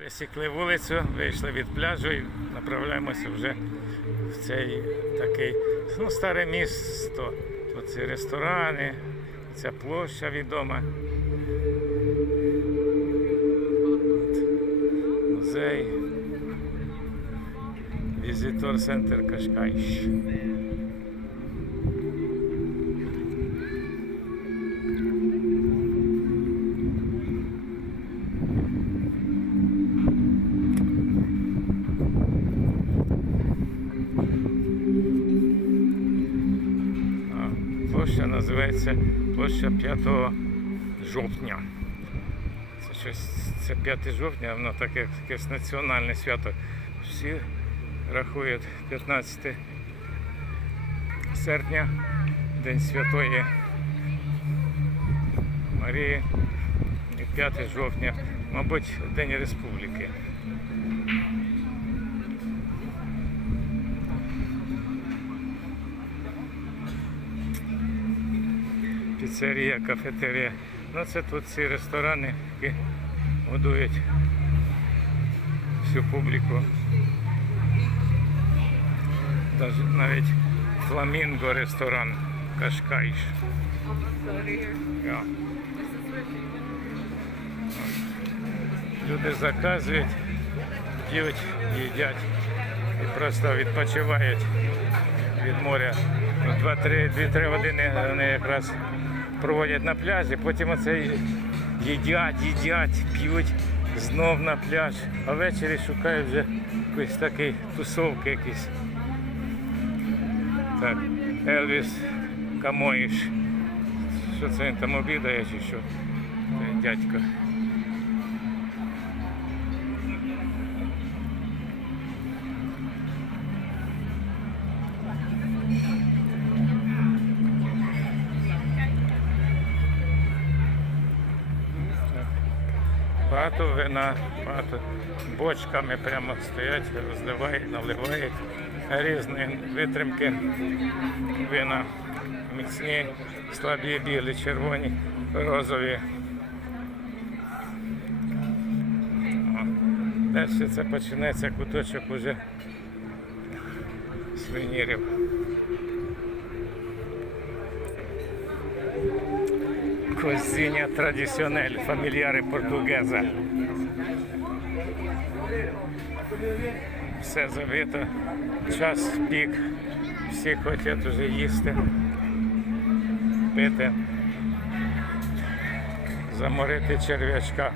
Пересікли вулицю, вийшли від пляжу і направляємося вже в цей такий ну, старе місто. Тут ці ресторани, ця площа відома. Музей. Візитор центр Кашкайш. Площа називається площа 5 жовтня. Це щось це 5 жовтня, воно таке якесь національне свято. Всі рахують 15 серпня, День Святої Марії. І 5 жовтня, мабуть, День Республіки. Піцерія, кафетерія. Ну це тут ці ресторани, які годують всю публіку. Навіть фламінго ресторан Кашкайш. Люди заказують, п'ють, їдять і просто відпочивають від моря. 2-3 години вони якраз проводять на пляжі, потім оце їдять, їдять, п'ють знов на пляж, а ввечері шукають вже якийсь такий тусовки якісь. Елвіс Камоїш. Що це він там обідає чи що? Дядько. Багато вина, багато бочками прямо стоять, розливають, наливають різні витримки вина. Міцні, слабі, білі, червоні, розові. Далі це починається куточок уже сувенірів. Козиня традиціонель, фамільяри португеза. Все забито, час пік, всі хочуть вже їсти, пити, заморити черв'ячка.